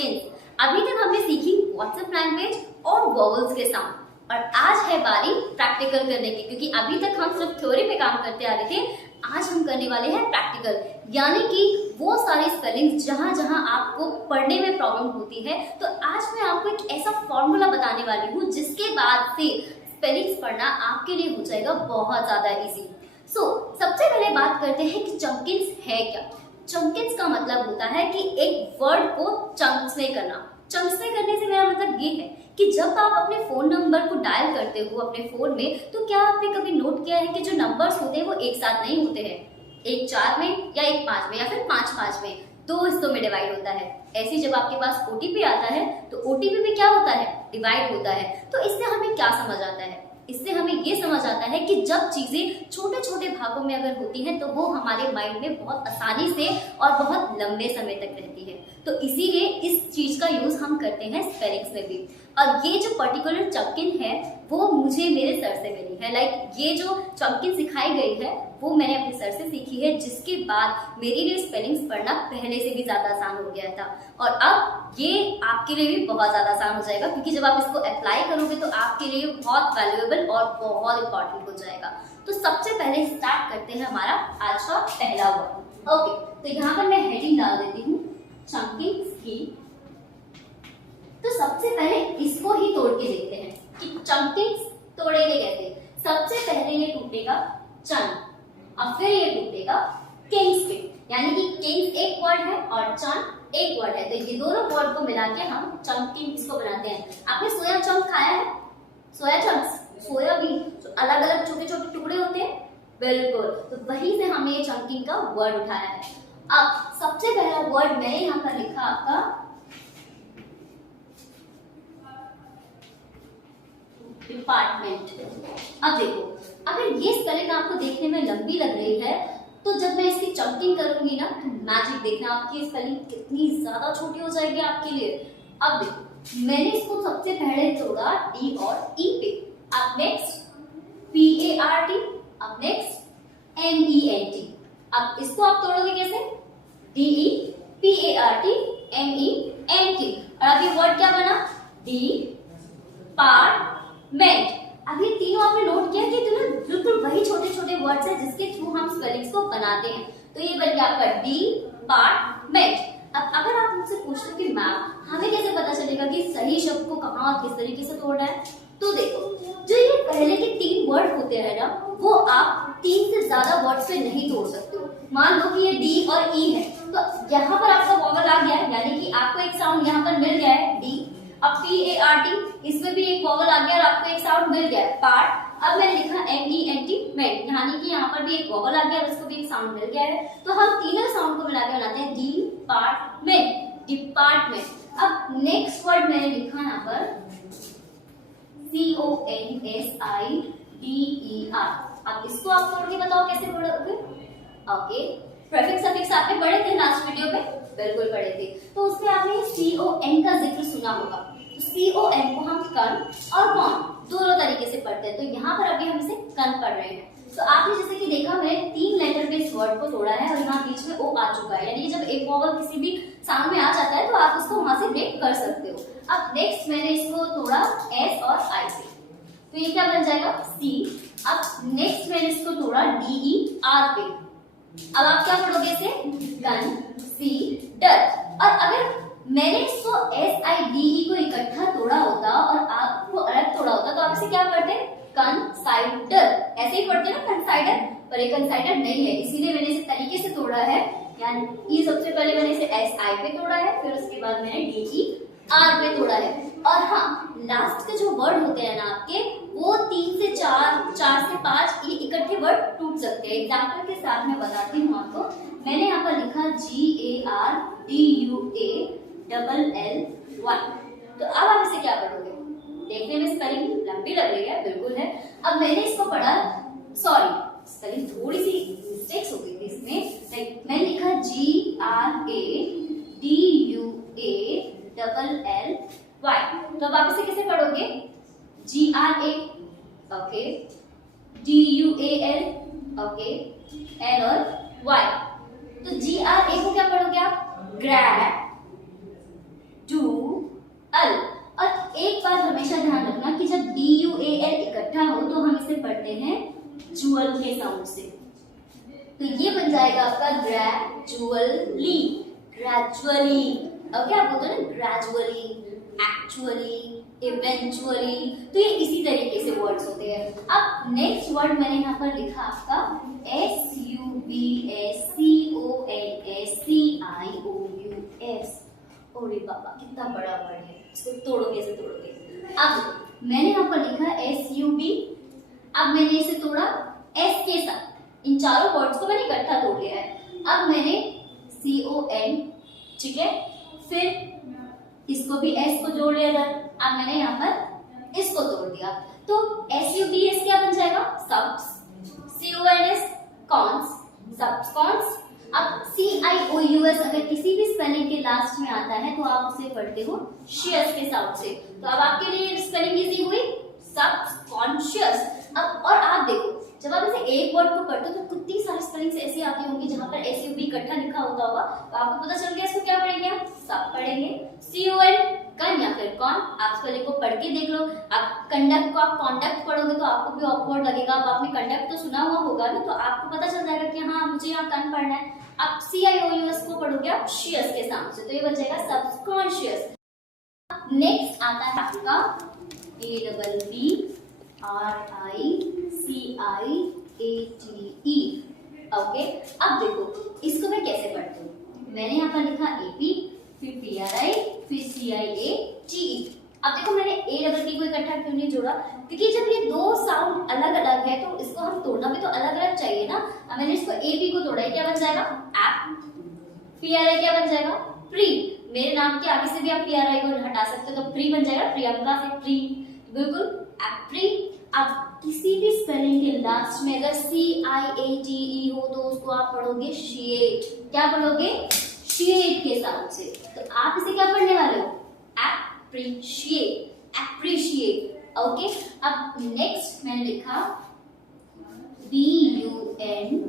चंकिंस। अभी तक हमने सीखी व्हाट्सएप लैंग्वेज और वोवेल्स के साउंड, और आज है बारी प्रैक्टिकल करने की, क्योंकि अभी तक हम सिर्फ थ्योरी पे काम करते आ रहे थे। आज हम करने वाले हैं प्रैक्टिकल, यानी कि वो सारे स्पेलिंग्स जहां जहां आपको पढ़ने में प्रॉब्लम होती है। तो आज मैं आपको एक ऐसा फॉर्मूला बताने वाली हूँ जिसके बाद से स्पेलिंग्स पढ़ना आपके लिए हो जाएगा बहुत ज्यादा इजी। सबसे पहले बात करते हैं कि चंकिंस है क्या। चंकिंस का मतलब होता है कि एक वर्ड को चंक्स में करना। चंक्स में करने से मेरा मतलब ये है कि जब आप अपने फोन नंबर को डायल करते हो अपने फोन में, तो क्या आपने कभी नोट किया है कि जो नंबर्स होते हैं वो एक साथ नहीं होते हैं, एक 4 में या एक 5 में या फिर 5-5 में, 2 हिस्सों में डिवाइड होता है। ऐसे जब आपके पास ओटीपी आता है तो ओटीपी में क्या होता है, डिवाइड होता है। तो इससे हमें क्या समझ आता है, इससे हमें ये समझ आता है कि जब चीजें छोटे छोटे भागों में अगर होती हैं तो वो हमारे माइंड में बहुत आसानी से और बहुत लंबे समय तक रहती है। तो इसीलिए इस चीज का यूज हम करते हैं स्पेलिंग्स में भी। और ये जो पर्टिकुलर चंकिंग है वो मुझे मेरे सर से मिली है। ये जो चंकिंग सिखाई गई है वो मैंने अपने सर से सीखी है, जिसके बाद मेरे लिए स्पेलिंग्स पढ़ना पहले से भी ज्यादा आसान हो गया था। और अब ये आपके लिए भी बहुत ज्यादा आसान हो जाएगा, क्योंकि जब आप इसको अप्लाई करोगे तो आपके लिए बहुत वैल्यूएबल और बहुत इंपॉर्टेंट हो जाएगा। तो सबसे पहले स्टार्ट करते हैं हमारा आज का पहला वर्ड। ओके, तो यहाँ पर मैं हेडिंग डाल देती हूँ चंकिंग्स की। तो सबसे पहले इसको ही तोड़ के देखते हैं कि चंकिंग्स तोड़ेंगे कैसे। सबसे पहले ये टूटेगा चन, और फिर ये टूटेगा किंग्स पे, यानी कि किंग्स एक वर्ड है और चन एक वर्ड है। तो ये दोनों वर्ड को मिला के हम चंकिंग्स को बनाते हैं। आपने सोया चंक खाया है? सोया चंक्स, सोयाबीन जो अलग अलग छोटे छोटे टुकड़े होते हैं, बिल्कुल, तो वहीं से हमने ये चंकिंग का वर्ड उठाया है। अब सबसे पहला वर्ड मैंने यहाँ पर लिखा आपका डिपार्टमेंट। अब देखो, अगर ये स्पेलिंग आपको देखने में लंबी लग रही है तो जब मैं इसकी चंकिंग करूंगी ना तो मैजिक देखना, आपकी स्पेलिंग कितनी ज्यादा छोटी हो जाएगी आपके लिए। अब देखो, मैंने इसको सबसे पहले तोड़ा डी और ई पे, अब नेक्स्ट PART, अब नेक्स्ट MENT। अब इसको आप तोड़ोगे कैसे, DE PART MENT, और अब ये वर्ड क्या बना, डिपार्टमेंट। अब ये तीनों आपने नोट किया कि बिल्कुल वही छोटे छोटे वर्ड्स हैं जिसके थ्रू हम स्पेलिंग्स को बनाते हैं। तो ये बन गया आपका डिपार्टमेंट। अब अगर आप मुझसे पूछते हो कि मैम हमें कैसे पता चलेगा कि सही शब्द को कहाँ और किस तरीके से तोड़ना है, तो देखो, जो ये पहले के 3 वर्ड होते हैं ना, वो आप 3 से ज्यादा वर्ड से नहीं तोड़ सकते हो। मान लो कि ये डी और ई है, तो यहाँ पर आपका वॉवल आ गया है, यानी कि आपको एक साउंड यहाँ पर मिल गया है डी। अब PART, इसमें भी एक वॉवल आ गया और आपको एक साउंड मिल गया है पार्ट। अब मैंने लिखा MENT मेंट, यानी कि यहाँ पर भी एक वॉवल आ गया और उसको भी एक साउंड मिल गया है। तो हम तीनों साउंड को मिला के बनाते हैं डिपार्टमेंट, डिपार्टमेंट। अब नेक्स्ट वर्ड मैंने लिखा यहाँ पर CONSIDER। अब इसको आप तोड़ के बताओ कैसे पढ़ोगे। ओके, प्रीफिक्स सफिक्स आपने पढ़े थे लास्ट वीडियो में, बिल्कुल पढ़े थे। तो उसमें आपने CON का जिक्र सुना होगा। तो CON को हम कन और कौन दोनों तरीके से पढ़ते हैं, तो यहाँ पर अभी हम इसे कन पढ़ रहे हैं। तो आपने जैसे कि देखा, मैंने 3 लेटर पे इस वर्ड को तोड़ा है और यहाँ बीच में O आ चुका है, यानी कि जब एक वॉवल किसी भी साउंड में आ जाता है तो आप उसको वहां से ब्रेक कर सकते हो। अब नेक्स्ट मैंने इसको तोड़ा S और I से, तो ये क्या बन जाएगा C। अब नेक्स्ट मैंने इसको तोड़ा DER पे, अब आप क्या पढ़ोगे इसे, गन, सी, डर। और अगर मैंने इसको SIDE को इकट्ठा तोड़ा होता और आपको अलग तोड़ा होता तो आप इसे क्या पढ़ते, कंसाइडर, ऐसे ही पढ़ते हैं ना कंसाइडर, पर ये कंसाइडर नहीं है, इसीलिए मैंने इसे तरीके से तोड़ा है। यानी ये सबसे पहले मैंने इसे SI पे तोड़ा है, फिर उसके बाद मैंने DER पे तोड़ा है। और हाँ, लास्ट के जो वर्ड होते हैं ना आपके, वो 3 से 4, 4 से 5 ये इकट्ठे वर्ड टूट सकते हैं। एग्जाम्पल के साथ मैं बताती हूँ आपको। मैंने यहाँ पर लिखा GARDUALLY। तो अब आप इसे क्या पढ़ोगे, देखने में स्पेलिंग लंबी लग रही है, बिल्कुल है। अब मैंने इसको पढ़ा, सॉरी स्पेलिंग थोड़ी सी मिस्टेक्स हो गई थी इसमें। मैंने लिखा GRADUALLY। तो अब आप इसे कैसे पढ़ोगे, GRA, okay, DUAL, okay, L और Y। तो GRA को क्या पढ़ोगे आप, ग्रैड, डू, इकट्ठा हो तो हम इसे पढ़ते हैं जुअल के साउंड से। तो ये बन जाएगा आपका ग्रेजुअली, ग्रेजुअली। अब क्या बोलते हैं ना, ग्रेजुअली, एक्चुअली, इवेंचुअली, तो ये इसी तरीके से वर्ड्स होते हैं। अब नेक्स्ट वर्ड मैंने यहाँ पर लिखा आपका SUBSCOLSCIOUS। ओरे बाबा कितना बड़ा वर्ड है, इसको तोड़ोगे कैसे तोड़ोगे। अब मैंने यहाँ पर लिखा SUB, अब मैंने इसे तोड़ा S के साथ, इन चारों वर्ड्स को मैंने इकट्ठा तोड़ लिया है। अब मैंने CON, ठीक है, फिर इसको भी S को जोड़ लिया था। अब मैंने यहाँ पर इसको तोड़ दिया, तो SUBS क्या बन जाएगा, subs, CONS cons, subs cons. अब CIOUS अगर किसी भी स्पेलिंग के लास्ट में आता है तो आप उसे पढ़ते हो शियस के साउंड से। तो अब आपके लिए स्पेलिंग इजी हुई, सबकॉन्शियस। अब और आप देखो, जब आप इसे एक वर्ड को पढ़ते हो तो कितनी सारी स्पेलिंग्स ऐसी आती होंगी जहां पर SUB इकट्ठा लिखा होता होगा, तो आपको पता चल गया इसको क्या पढ़ेंगे, आप सब पढ़ेंगे। CON कन या फिर कौन, आप स्पेलिंग को पढ़ के देख लो। आप कंडक्ट को आप कॉन्डक्ट पढ़ोगे तो आपको भी ऑकवर्ड लगेगा। अब आपने कंडक्ट तो सुना हुआ होगा ना, तो आपको पता चल जाएगा कि हाँ मुझे यहाँ कन पढ़ना है। आप CIOUS को पढ़ोगे आप शियस के साउंड से, तो ये बन जाएगा सबकॉन्शियस। नेक्स्ट आता है आपका ABBRICIATE। ओके, अब देखो इसको मैं कैसे पढ़ती हूँ। मैंने यहाँ पर लिखा AP, फिर PRI, फिर CIATE। अब देखो मैंने ABBT को इकट्ठा क्यों नहीं जोड़ा, क्योंकि जब ये दो साउंड अलग अलग है तो इसको हम तोड़ना भी तो अलग अलग चाहिए ना। अब मैंने इसको AP को तोड़ा है, क्या बन जाएगा, ऐप। PRI क्या बन जाएगा, प्री। मेरे नाम के आगे से भी आप PRI को हटा सकते हो, तो प्री बन जाएगा, प्रियंका से प्री, बिल्कुल एप्री। अब किसी भी स्पेलिंग के लास्ट में अगर CIATE हो तो उसको आप पढ़ोगे शिएट। क्या पढ़ोगे, शिएट के साउंड से। तो आप इसे क्या पढ़ने वाले हो, एप्रिशिएट, एप्रिशिएट। ओके, अब नेक्स्ट मैंने लिखा BUNDLE।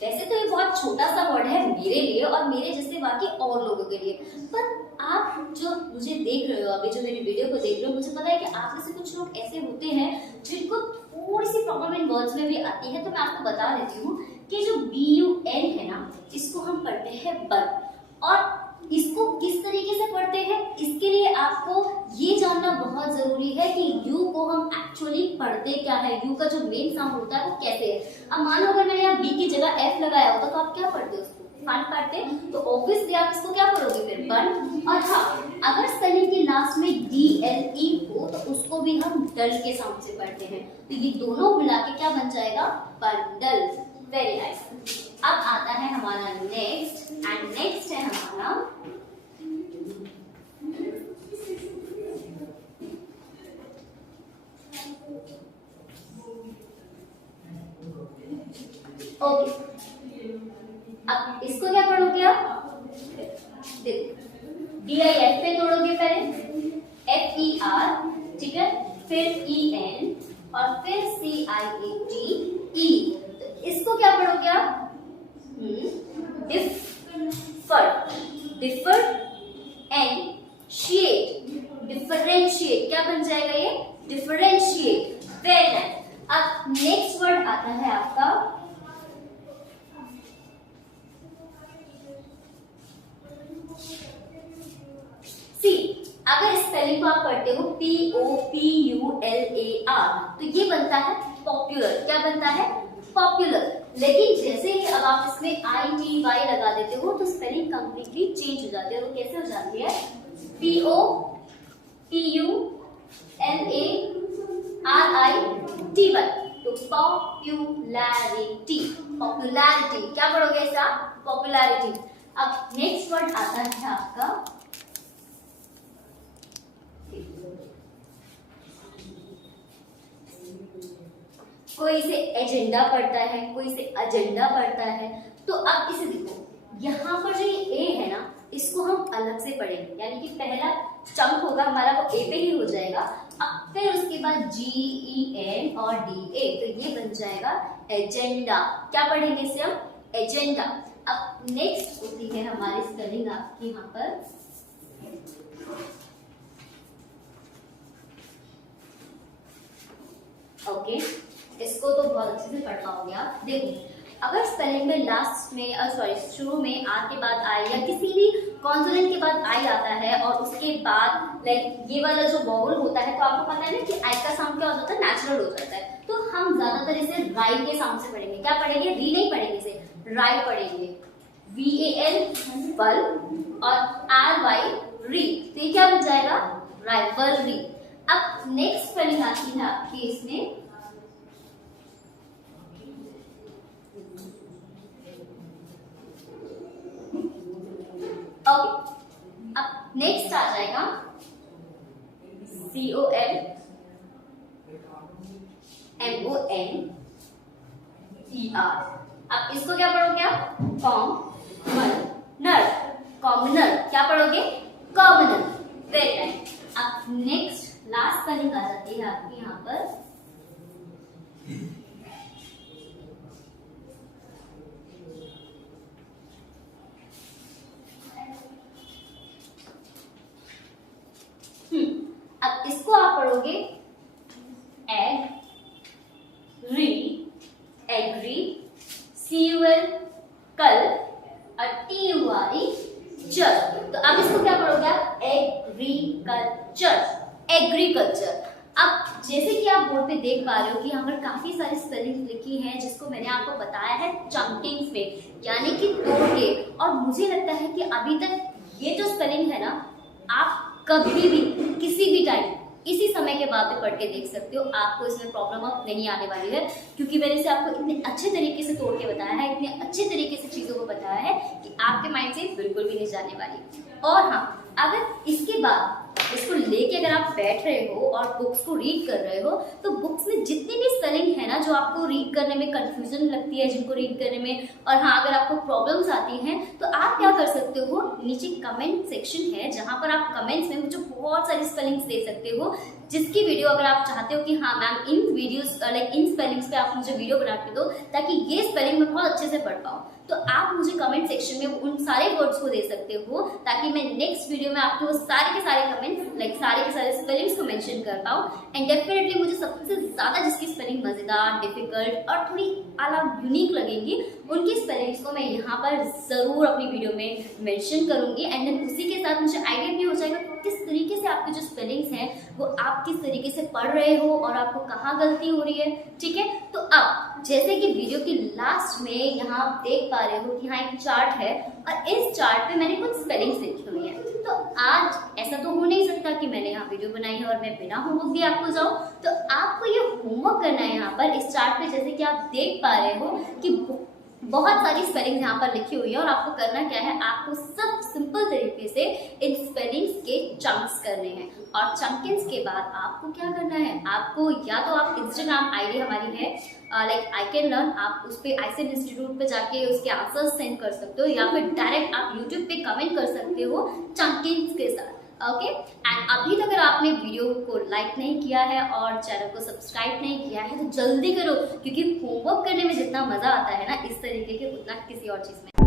वैसे तो ये बहुत छोटा सा वर्ड है मेरे लिए और मेरे जैसे बाकी और लोगों के लिए, पर आप जो मुझे देख रहे हो अभी, जो मेरी वीडियो को देख रहे हो, मुझे पता है कि आप जैसे कुछ लोग ऐसे होते हैं जिनको थोड़ी सी प्रॉब्लम इन वर्ड्स में भी आती है। तो मैं आपको बता देती हूँ कि जो BUN है ना, इसको हम पढ़ते हैं बन, और इसको किस तरीके से पढ़ते हैं इसके लिए आपको ये जानना बहुत जरूरी है कि यू को हम एक्चुअली पढ़ते क्या है, यू का जो मेन साउंड होता है वो कैसे है। अब मानो अगर मैंने यहाँ बी की जगह एफ लगाया होता तो आप क्या पढ़ते हो, उसको फन पढ़ते, तो ऑब्वियसली आप इसको क्या पढ़ोगे फिर, बन। और हाँ, अगर स्पेलिंग के लास्ट में DLE हो तो उसको भी हम डल के साउंड से पढ़ते हैं। तो ये दोनों मिला के क्या बन जाएगा, बंडल। Very nice. अब आता है हमारा नेक्स्ट, एंड नेक्स्ट है हमारा ओके। अब इसको क्या पढ़ोगे आप, DIF पे तोड़ोगे पहले, FER, ठीक है, फिर EN और फिर CIATE। इसको क्या पढ़ोगे आप, डिफर, डिफर एंड शिएट, डिफरेंशिएट। क्या बन जाएगा ये, डिफरेंशिएट। Very nice. अब नेक्स्ट वर्ड आता है आपका सी। अगर स्पेलिंग को आप पढ़ते हो POPULAR तो ये बनता है पॉपुलर। क्या बनता है, पॉपुलर। लेकिन जैसे ही अब आप इसमें ITY लगा देते हो तो स्पेलिंग कंप्लीटली चेंज हो जाती है। तो कैसे हो जाती है, POPULARITY, तो पॉपुलैरिटी, पॉपुलैरिटी। क्या पढ़ोगे ऐसा, पॉपुलैरिटी। अब नेक्स्ट वर्ड आता है आपका कोई इसे एजेंडा पढ़ता है, कोई इसे एजेंडा पढ़ता है। तो अब इसे देखो, यहाँ पर जो ये ए है ना, इसको हम अलग से पढ़ेंगे, यानी कि पहला चंक होगा हमारा वो ए पे ही हो जाएगा। अब फिर उसके बाद GEN और DA, तो ये बन जाएगा एजेंडा। क्या पढ़ेंगे इसे हम, एजेंडा। अब नेक्स्ट होती है हमारी स्पेलिंग आपकी यहाँ पर ओके, इसको तो बहुत अच्छे से पढ़ पाओगे आप। देखो, अगर स्पेलिंग में लास्ट में शुरू में आ के बाद आई या किसी भी कॉन्सोनेंट के बाद आई आता है और उसके बाद लाइक ये वाला जो वॉवल होता है, तो आपको पता है ना कि आई का साउंड क्या होता है, नेचुरल हो जाता है। तो हम ज्यादातर इसे राई के साउंड से पढ़ेंगे। क्या पढ़ेंगे? री नहीं पढ़ेंगे, इसे राई पढ़ेंगे। VAL वल और RY री, तो ये क्या बन जाएगा? राइवलरी। अब नेक्स्ट स्पेलिंग आती है आपकी इसमें ओके, अब नेक्स्ट आ जाएगा COMMONER। अब इसको क्या पढ़ोगे आप? कॉमनर। कॉमनर क्या पढ़ोगे? कॉमनर। Very nice. अब नेक्स्ट लास्ट स्पेलिंग आ जाती है आपकी यहाँ पर अब इसको आप पढ़ोगे एग री, एग्री, CUL कल और TURE चर। तो अब इसको क्या पढ़ोगे आप? Agriculture, agriculture. अब जैसे कि आप बोर्ड पे देख पा रहे हो कि यहाँ पर काफी सारी स्पेलिंग लिखी हैं, जिसको मैंने आपको बताया है चंकिंग में, यानी कि तोड़ के। और मुझे लगता है कि अभी तक ये जो स्पेलिंग है ना, आप कभी भी किसी भी टाइम इसी समय के बाद में पढ़ के देख सकते हो। आपको इसमें प्रॉब्लम अब नहीं आने वाली है, क्योंकि मैंने इसे आपको इतने अच्छे तरीके से तोड़ के बताया है, इतने अच्छे तरीके से चीजों को बताया है कि आपके माइंड से बिल्कुल भी नहीं जाने वाली। और हाँ, अगर इसके बाद इसको लेके अगर आप बैठ रहे हो और बुक्स को रीड कर रहे हो, तो बुक्स में जितनी भी स्पेलिंग है ना, जो आपको रीड करने में कंफ्यूजन लगती है, जिनको रीड करने में, और हाँ अगर आपको प्रॉब्लम्स आती हैं, तो आप क्या कर सकते हो, नीचे कमेंट सेक्शन है जहां पर आप कमेंट्स में मुझे बहुत सारी स्पेलिंग्स दे सकते हो, जिसकी वीडियो अगर आप चाहते हो कि हाँ ma'am in videos like in spellings पे आप मुझे वीडियो बना के दो ताकि ये स्पेलिंग मैं बहुत अच्छे से पढ़ पाऊँ, तो आप मुझे कमेंट सेक्शन में उन सारे वर्ड्स को दे सकते हो, ताकि मैं नेक्स्ट वीडियो में आपको सारे के सारे कमेंट्स लाइक सारे के सारे स्पेलिंग्स को मेंशन कर पाऊँ। एंड डेफिनेटली मुझे सबसे ज्यादा जिसकी स्पेलिंग मजेदार, डिफिकल्ट और थोड़ी अलग यूनिक लगेंगी, उनकी स्पेलिंग्स को मैं यहाँ पर जरूर अपनी वीडियो में मेंशन करूंगी। एंड देन उसी के साथ मुझे आइडिया भी हो जाएगा किस तरीके से आपकी जो स्पेलिंग्स हैं वो आप किस तरीके से पढ़ रहे हो और आपको कहाँ गलती हो रही है। ठीक है, तो अब जैसे कि वीडियो की लास्ट में यहाँ आप देख पा रहे हो कि यहाँ एक चार्ट है और इस चार्ट पे मैंने कुछ स्पेलिंग्स लिखी हुई है। तो आज ऐसा तो हो नहीं सकता कि मैंने यहाँ वीडियो बनाई है और मैं बिना होमवर्क भी आपको जाऊँ, तो आपको ये होमवर्क करना है। यहाँ पर इस चार्ट पे जैसे कि आप देख पा रहे हो कि बहुत सारी स्पेलिंग्स यहाँ पर लिखी हुई है, और आपको करना क्या है, आपको सब सिंपल तरीके से इन स्पेलिंग्स के चंक्स करने हैं। और चंकिंग्स के बाद आपको क्या करना है, आपको या तो आप इंस्टाग्राम आईडी हमारी है लाइक आई कैन लर्न, आप उस पर आईसीएम इंस्टीट्यूट पे जाके उसके आंसर्स सेंड कर सकते हो, या फिर डायरेक्ट आप यूट्यूब पे कमेंट कर सकते हो चंकिंग्स के साथ। ओके, एंड अभी तक अगर आपने वीडियो को लाइक नहीं किया है और चैनल को सब्सक्राइब नहीं किया है तो जल्दी करो, क्योंकि होमवर्क करने में जितना मजा आता है ना इस तरीके के, उतना किसी और चीज में